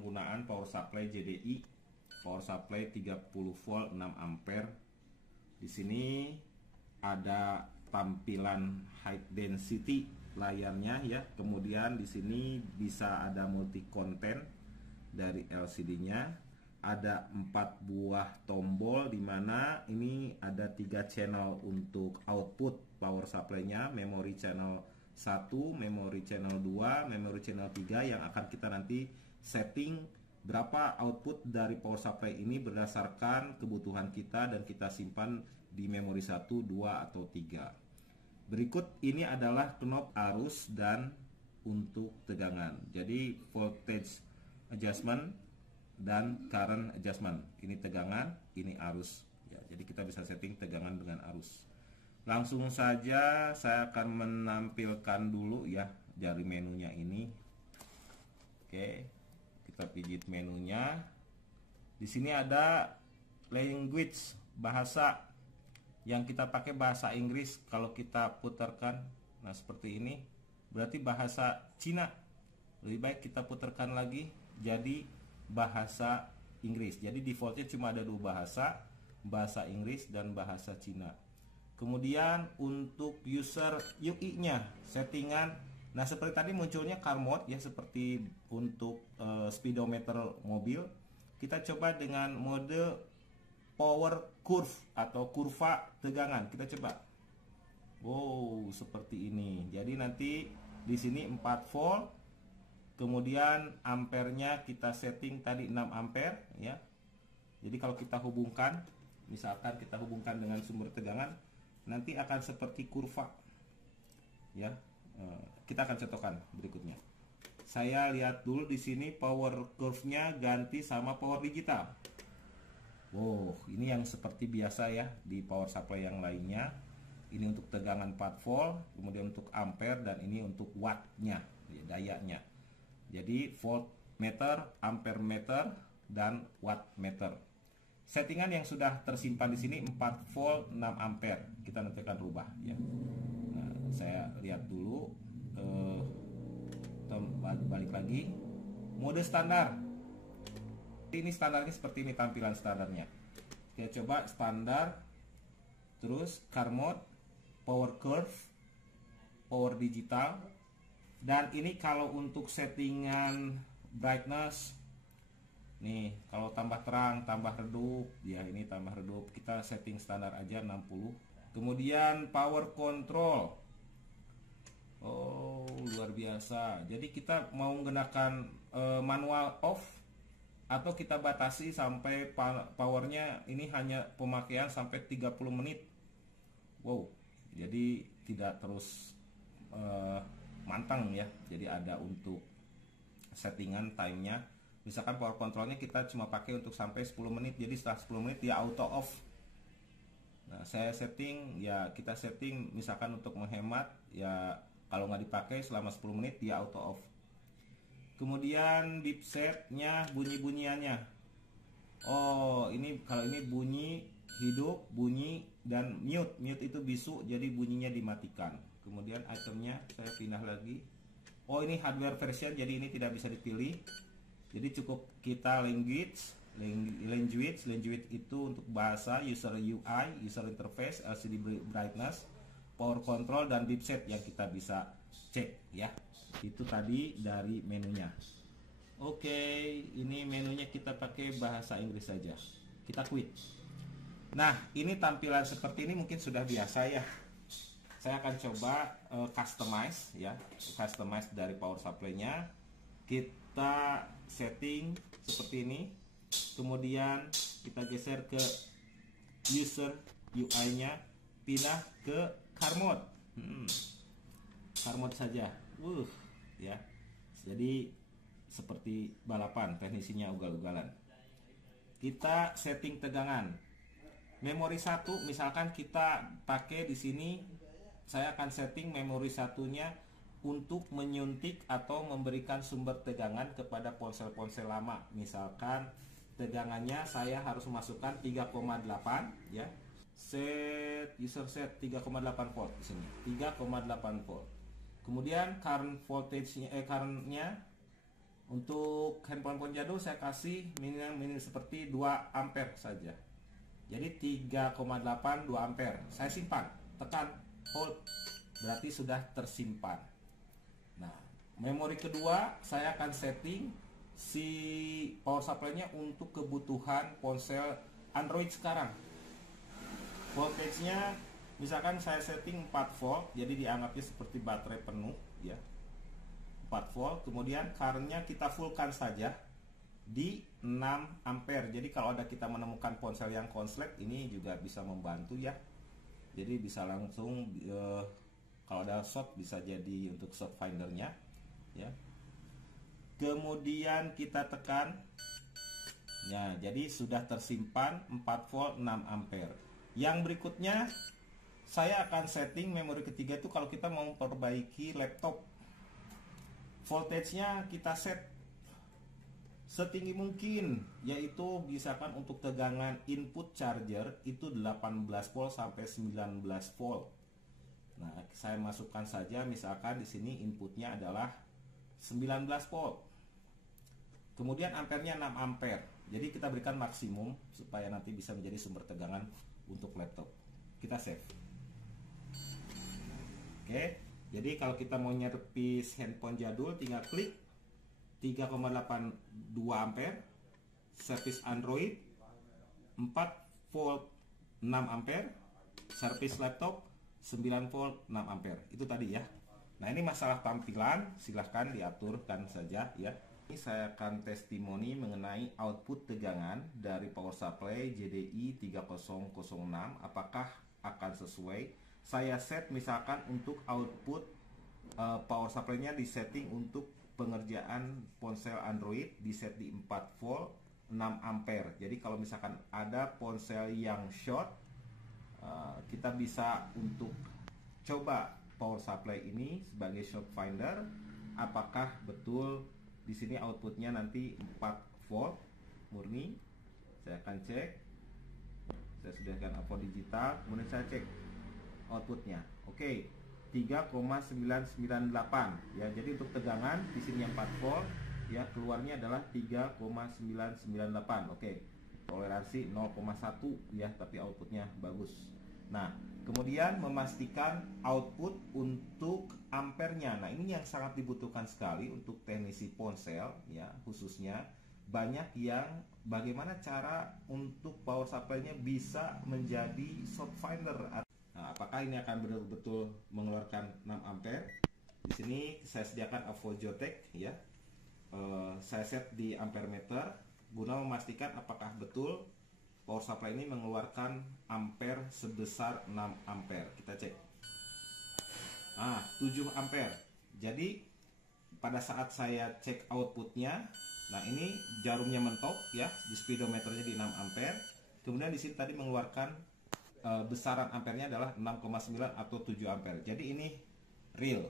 penggunaan power supply JDI, power supply 30 volt 6 ampere. Di sini ada tampilan high density layarnya ya. Kemudian di sini bisa ada multi content dari LCD-nya. Ada 4 buah tombol, dimana ini ada 3 channel untuk output power supply-nya, memory channel 1, memory channel 2, memory channel 3, yang akan kita nanti setting berapa output dari power supply ini berdasarkan kebutuhan kita, dan kita simpan di memory 1, 2, atau 3. Berikut ini adalah knob arus dan untuk tegangan. Jadi voltage adjustment dan current adjustment. Ini tegangan, ini arus ya. Jadi kita bisa setting tegangan dengan arus. Langsung saja saya akan menampilkan dulu ya dari menunya ini. Oke, kita pijit menunya. Di sini ada language, bahasa yang kita pakai bahasa Inggris. Kalau kita putarkan, nah seperti ini, berarti bahasa Cina. Lebih baik kita putarkan lagi jadi bahasa Inggris. Jadi defaultnya cuma ada 2 bahasa, bahasa Inggris dan bahasa Cina. Kemudian untuk user UI-nya, settingan, nah seperti tadi munculnya car mode ya, seperti untuk speedometer mobil. Kita coba dengan mode power curve atau kurva tegangan. Kita coba. Wow, seperti ini. Jadi nanti di sini 4 volt. Kemudian ampernya kita setting tadi 6 ampere ya. Jadi kalau kita hubungkan, misalkan kita hubungkan dengan sumber tegangan, nanti akan seperti kurva ya. Kita akan contohkan berikutnya. Saya lihat dulu di sini power curve-nya ganti sama power digital. Wow, ini yang seperti biasa ya di power supply yang lainnya. Ini untuk tegangan 4 volt, kemudian untuk ampere, dan ini untuk wattnya ya, dayanya. Jadi voltmeter, ampere meter, dan wattmeter. Settingan yang sudah tersimpan di sini 4 volt 6 ampere. Kita nanti akan rubah ya. Nah, saya lihat dulu. Balik lagi. Mode standar. Ini standarnya seperti ini, tampilan standarnya. Kita coba standar. Terus car mode, power curve, power digital. Dan ini kalau untuk settingan brightness, nih kalau tambah terang, tambah redup, ya ini tambah redup, kita setting standar aja 60. Kemudian power control, oh luar biasa. Jadi kita mau menggunakan manual off, atau kita batasi sampai powernya ini hanya pemakaian sampai 30 menit. Wow, jadi tidak terus mantang ya. Jadi ada untuk settingan timenya. Misalkan power controlnya kita cuma pakai untuk sampai 10 menit. Jadi setelah 10 menit dia auto off. Nah saya setting ya, kita setting misalkan untuk menghemat ya, kalau nggak dipakai selama 10 menit dia auto off. Kemudian deep setnya, bunyi-bunyiannya. Oh ini kalau ini bunyi hidup, bunyi, dan mute. Mute itu bisu, jadi bunyinya dimatikan. Kemudian itemnya saya pindah lagi. Oh ini hardware version, jadi ini tidak bisa dipilih. Jadi cukup kita language itu untuk bahasa, user UI, user interface, LCD brightness, power control, dan deep set yang kita bisa cek ya. Itu tadi dari menunya. Oke, ini menunya kita pakai bahasa Inggris saja. Kita quit. Nah ini tampilan seperti ini mungkin sudah biasa ya. Saya akan coba customize ya, customize dari power supply-nya. Kita setting seperti ini. Kemudian kita geser ke user UI-nya, pindah ke car mode. Car mode saja. Ya. Jadi seperti balapan, teknisinya ugal-ugalan. Kita setting tegangan. Memori 1 misalkan kita pakai di sini. Saya akan setting memori satunya untuk menyuntik atau memberikan sumber tegangan kepada ponsel-ponsel lama. Misalkan tegangannya saya harus memasukkan 3,8 ya. User set 3,8 volt di sini. 3,8 volt. Kemudian current voltage-nya current-nya Untuk handphone jadul saya kasih minim seperti 2 ampere saja. Jadi 3,8 2 ampere. Saya simpan, tekan hold, berarti sudah tersimpan. Nah, memori kedua saya akan setting si power supply-nya untuk kebutuhan ponsel Android sekarang. Voltage-nya misalkan saya setting 4 volt, jadi dianggapnya seperti baterai penuh ya. 4 volt, kemudian current-nya kita fullkan saja di 6 ampere. Jadi kalau ada kita menemukan ponsel yang konslet, ini juga bisa membantu ya. Jadi bisa langsung kalau ada short bisa jadi untuk short findernya ya. Kemudian kita tekan ya, jadi sudah tersimpan 4 volt 6 ampere. Yang berikutnya saya akan setting memori ketiga itu kalau kita mau memperbaiki laptop. Voltage-nya kita set setinggi mungkin, yaitu misalkan untuk tegangan input charger itu 18 volt sampai 19 volt. Nah, saya masukkan saja misalkan di sini inputnya adalah 19 volt. Kemudian ampernya 6 ampere. Jadi kita berikan maksimum supaya nanti bisa menjadi sumber tegangan untuk laptop. Kita save. Oke. Jadi kalau kita mau nyerpis handphone jadul, tinggal klik 3,82 ampere, servis Android 4 volt 6 ampere, servis laptop 9 volt 6 ampere. Itu tadi ya. Nah, ini masalah tampilan, silahkan diaturkan saja ya. Ini saya akan testimoni mengenai output tegangan dari power supply JDI 3006, apakah akan sesuai. Saya set misalkan untuk output power supply-nya disetting untuk pengerjaan ponsel Android, diset di 4 volt 6 ampere. Jadi kalau misalkan ada ponsel yang short, kita bisa untuk coba power supply ini sebagai short finder, apakah betul di sini outputnya nanti 4 volt murni. Saya akan cek. Saya sediakan upload digital, kemudian saya cek outputnya. Oke, 3,998 ya. Jadi untuk tegangan di sini yang 4 volt ya, keluarnya adalah 3,998. Oke. Toleransi 0,1 ya, tapi outputnya bagus. Nah, kemudian memastikan output untuk ampernya. Nah, ini yang sangat dibutuhkan sekali untuk teknisi ponsel ya, khususnya banyak yang bagaimana cara untuk power supply-nya bisa menjadi short finder. Nah, apakah ini akan betul-betul mengeluarkan 6 ampere? Di sini saya sediakan Avojotek ya. Saya set di ampere meter guna memastikan apakah betul power supply ini mengeluarkan ampere sebesar 6 ampere. Kita cek. 7 ampere. Jadi pada saat saya cek outputnya, nah ini jarumnya mentok ya, di speedometernya di 6 ampere. Kemudian di sini tadi mengeluarkan besaran ampernya adalah 6,9 atau 7 ampere. Jadi ini real.